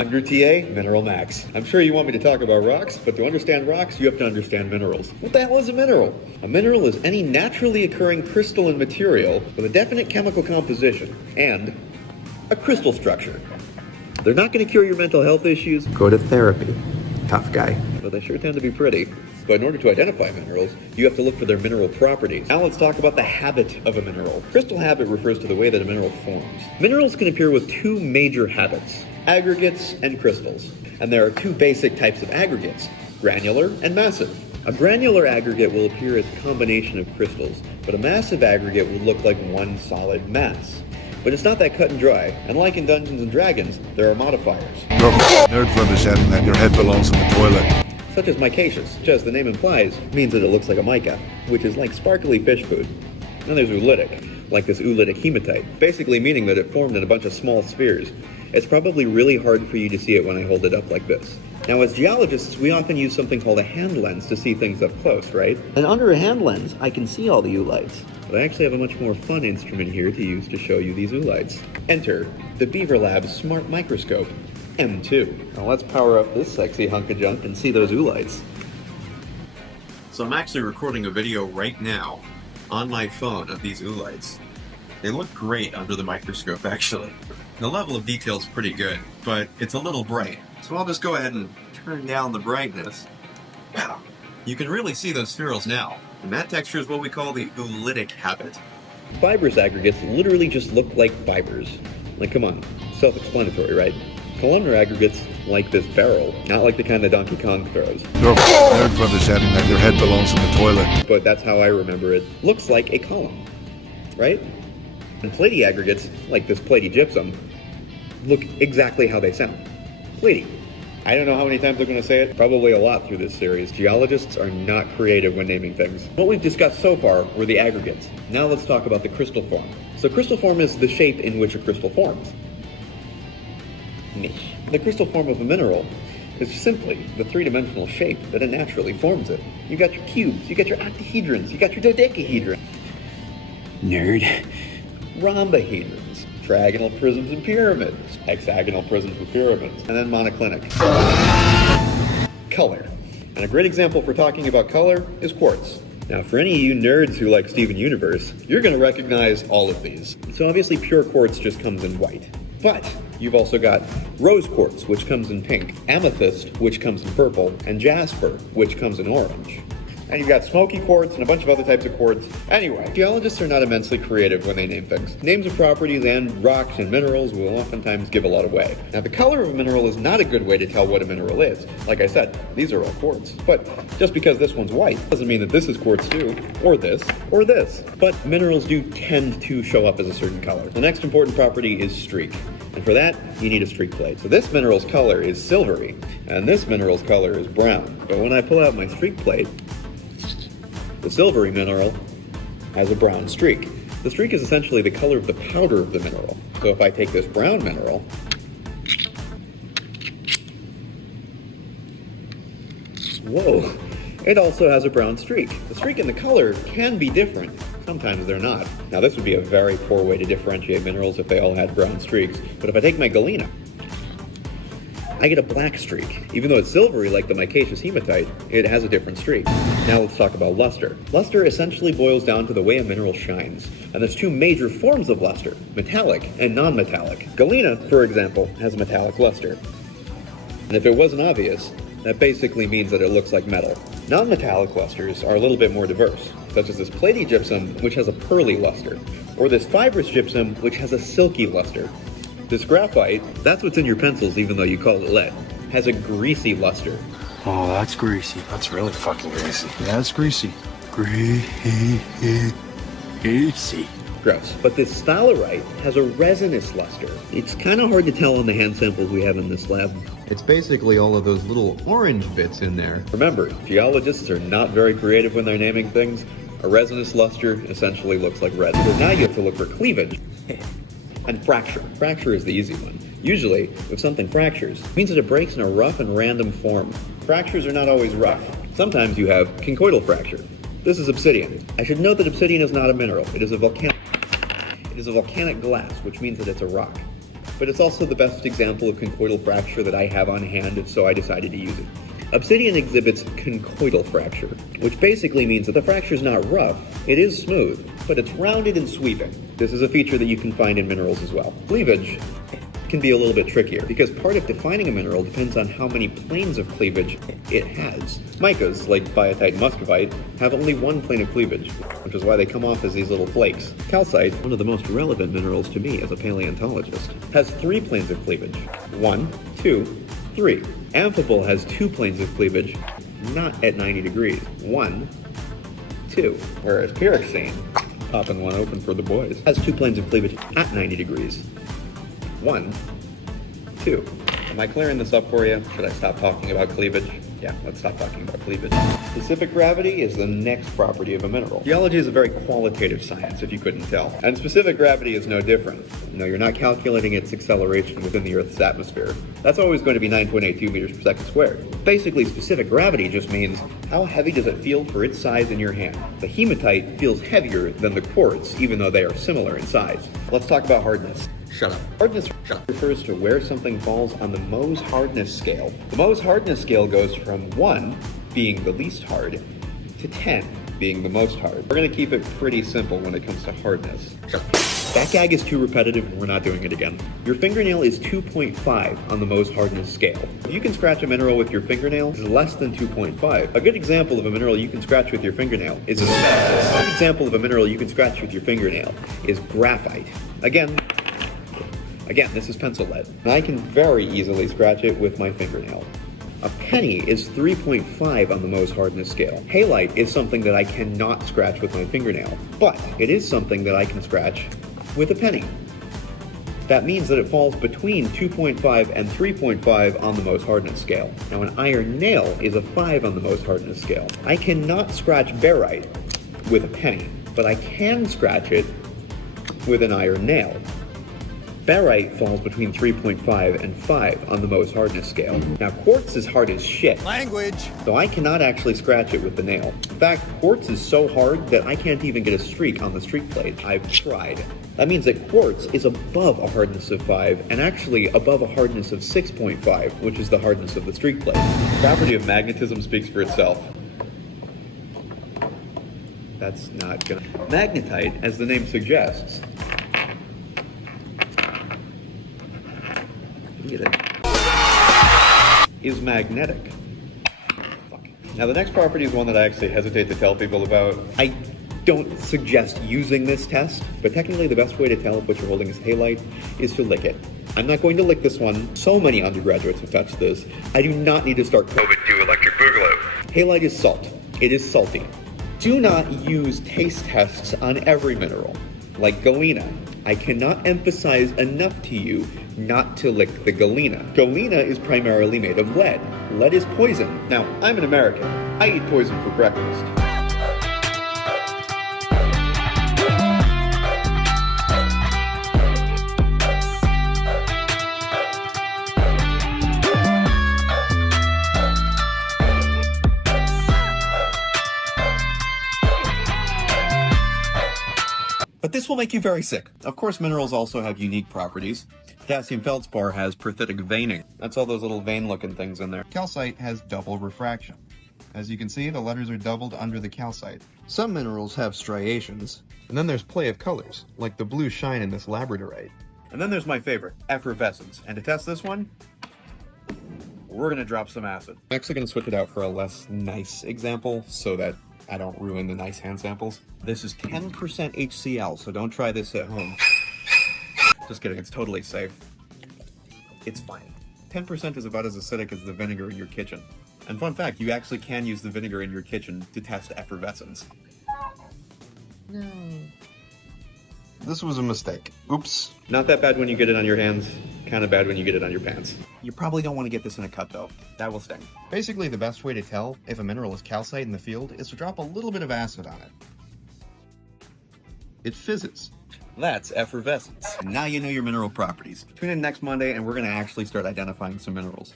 I'm your TA, Mineral Max. I'm sure you want me to talk about rocks, but to understand rocks, you have to understand minerals. What the hell is a mineral? A mineral is any naturally occurring crystalline material with a definite chemical composition and a crystal structure. They're not going to cure your mental health issues. Go to therapy. Tough guy. But they sure tend to be pretty. But in order to identify minerals, you have to look for their mineral properties. Now let's talk about the habit of a mineral. Crystal habit refers to the way that a mineral forms. Minerals can appear with two major habits: aggregates and crystals. And there are two basic types of aggregates: granular and massive. A granular aggregate will appear as a combination of crystals, but a massive aggregate will look like one solid mass. But it's not that cut and dry, and like in Dungeons and Dragons, there are modifiers. Nerd for understanding that your head belongs in the toilet. Such as micaceous, which, as the name implies, means that it looks like a mica, which is like sparkly fish food. And there's oolitic, like this oolitic hematite, basically meaning that it formed in a bunch of small spheres. It's probably really hard for you to see it when I hold it up like this. Now, as geologists, we often use something called a hand lens to see things up close, right? And under a hand lens, I can see all the oolites. But I actually have a much more fun instrument here to use to show you these oolites. Enter the Beaver Lab Smart Microscope M2. Now let's power up this sexy hunk of junk and see those oolites. So I'm actually recording a video right now on my phone of these oolites. They look great under the microscope, actually. The level of detail is pretty good, but it's a little bright. So I'll just go ahead and turn down the brightness. Wow, you can really see those spherules now. And that texture is what we call the oolitic habit. Fibrous aggregates literally just look like fibers. Like, come on, self-explanatory, right? Columnar aggregates like this barrel, not like the kind that Donkey Kong throws. Nerd for understanding that your head belongs in the toilet. But that's how I remember it. Looks like a column, right? And platy aggregates, like this platy gypsum, look exactly how they sound. Platy. I don't know how many times they're going to say it, probably a lot through this series. Geologists are not creative when naming things. What we've discussed so far were the aggregates. Now let's talk about the crystal form. So crystal form is the shape in which a crystal forms. The crystal form of a mineral is simply the three-dimensional shape that it naturally forms it. You got your cubes, you got your octahedrons, you got your dodecahedron. Nerd. Rhombohedrons, trigonal prisms and pyramids, hexagonal prisms and pyramids, and then monoclinic. Color. And a great example for talking about color is quartz. Now, for any of you nerds who like Steven Universe, you're going to recognize all of these. So obviously pure quartz just comes in white. But you've also got rose quartz, which comes in pink, amethyst, which comes in purple, and jasper, which comes in orange. And you've got smoky quartz and a bunch of other types of quartz. Anyway, geologists are not immensely creative when they name things. Names of properties and rocks and minerals will oftentimes give a lot away. Now, the color of a mineral is not a good way to tell what a mineral is. Like I said, these are all quartz. But just because this one's white doesn't mean that this is quartz too, or this, or this. But minerals do tend to show up as a certain color. The next important property is streak. And for that, you need a streak plate. So this mineral's color is silvery, and this mineral's color is brown. But when I pull out my streak plate, the silvery mineral has a brown streak. The streak is essentially the color of the powder of the mineral. So if I take this brown mineral, whoa, it also has a brown streak. The streak and the color can be different. Sometimes they're not. Now this would be a very poor way to differentiate minerals if they all had brown streaks. But if I take my galena, I get a black streak. Even though it's silvery like the micaceous hematite, it has a different streak. Now let's talk about luster. Luster essentially boils down to the way a mineral shines. And there's two major forms of luster, metallic and non-metallic. Galena, for example, has a metallic luster. And if it wasn't obvious, that basically means that it looks like metal. Non-metallic lusters are a little bit more diverse, such as this platy gypsum, which has a pearly luster, or this fibrous gypsum, which has a silky luster. This graphite, that's what's in your pencils even though you call it lead, has a greasy luster. Oh, that's greasy. That's really fucking greasy. Yeah, it's greasy. Greasy. Gross. But this sphalerite has a resinous luster. It's kind of hard to tell on the hand samples we have in this lab. It's basically all of those little orange bits in there. Remember, geologists are not very creative when they're naming things. A resinous luster essentially looks like resin. So now you have to look for cleavage. And fracture. Fracture is the easy one. Usually, if something fractures, it means that it breaks in a rough and random form. Fractures are not always rough. Sometimes you have conchoidal fracture. This is obsidian. I should note that obsidian is not a mineral. It is a volcanic glass, which means that it's a rock. but it's also the best example of conchoidal fracture that I have on hand, and so I decided to use it. Obsidian exhibits conchoidal fracture, which basically means that the fracture is not rough, it is smooth, but it's rounded and sweeping. This is a feature that you can find in minerals as well. Cleavage can be a little bit trickier, because part of defining a mineral depends on how many planes of cleavage it has. Micas, like biotite and muscovite, have only one plane of cleavage, which is why they come off as these little flakes. Calcite, one of the most relevant minerals to me as a paleontologist, has 3 planes of cleavage. 1, 2, 3. Amphibole has 2 planes of cleavage, not at 90 degrees. 1, 2. Whereas pyroxene, popping one open for the boys, has 2 planes of cleavage at 90 degrees. 1, 2. Am I clearing this up for you? Should I stop talking about cleavage? Yeah, let's stop talking about cleavage. Specific gravity is the next property of a mineral. Geology is a very qualitative science, if you couldn't tell. And specific gravity is no different. No, you're not calculating its acceleration within the Earth's atmosphere. That's always going to be 9.82 meters per second squared. Basically, specific gravity just means how heavy does it feel for its size in your hand. The hematite feels heavier than the quartz, even though they are similar in size. Let's talk about hardness. Shut up. Hardness refers to where something falls on the Mohs hardness scale. The Mohs hardness scale goes from 1 being the least hard to 10 being the most hard. We're going to keep it pretty simple when it comes to hardness. That gag is too repetitive and we're not doing it again. Your fingernail is 2.5 on the Mohs hardness scale. If you can scratch a mineral with your fingernail, it's less than 2.5. A good example of a mineral you can scratch with your fingernail is asbestos. A good example of a mineral you can scratch with your fingernail is graphite. Again, this is pencil lead, and I can very easily scratch it with my fingernail. A penny is 3.5 on the Mohs hardness scale. Halite is something that I cannot scratch with my fingernail, but it is something that I can scratch with a penny. That means that it falls between 2.5 and 3.5 on the Mohs hardness scale. Now, an iron nail is a 5 on the Mohs hardness scale. I cannot scratch barite with a penny, but I can scratch it with an iron nail. Barite falls between 3.5 and 5 on the Mohs hardness scale. Now, quartz is hard as shit. Language! So I cannot actually scratch it with the nail. In fact, quartz is so hard that I can't even get a streak on the streak plate. I've tried. That means that quartz is above a hardness of 5 and actually above a hardness of 6.5, which is the hardness of the streak plate. The property of magnetism speaks for itself. That's not gonna... Magnetite, as the name suggests, is magnetic. Fuck. Now the next property is one that I actually hesitate to tell people about. I don't suggest using this test, but technically the best way to tell if what you're holding is halite is to lick it. I'm not going to lick this one. So many undergraduates have touched this. I do not need to start COVID-2 electric boogaloo. Halite is salt. It is salty. Do not use taste tests on every mineral, like galena. I cannot emphasize enough to you not to lick the galena. Galena is primarily made of lead. Lead is poison. Now, I'm an American. I eat poison for breakfast. But this will make you very sick. Of course, minerals also have unique properties. Potassium feldspar has perthitic veining. That's all those little vein-looking things in there. Calcite has double refraction. As you can see, the letters are doubled under the calcite. Some minerals have striations, and then there's play of colors, like the blue shine in this labradorite. And then there's my favorite, effervescence. And to test this one, we're gonna drop some acid. I'm actually gonna switch it out for a less nice example so that I don't ruin the nice hand samples. This is 10% HCl, so don't try this at home. Just kidding, it's totally safe. It's fine. 10% is about as acidic as the vinegar in your kitchen. And fun fact, you actually can use the vinegar in your kitchen to test effervescence. No. This was a mistake. Oops. Not that bad when you get it on your hands, kind of bad when you get it on your pants. You probably don't want to get this in a cut though. That will sting. Basically, the best way to tell if a mineral is calcite in the field is to drop a little bit of acid on it. It fizzes. That's effervescence. Now you know your mineral properties. Tune in next Monday and we're going to actually start identifying some minerals.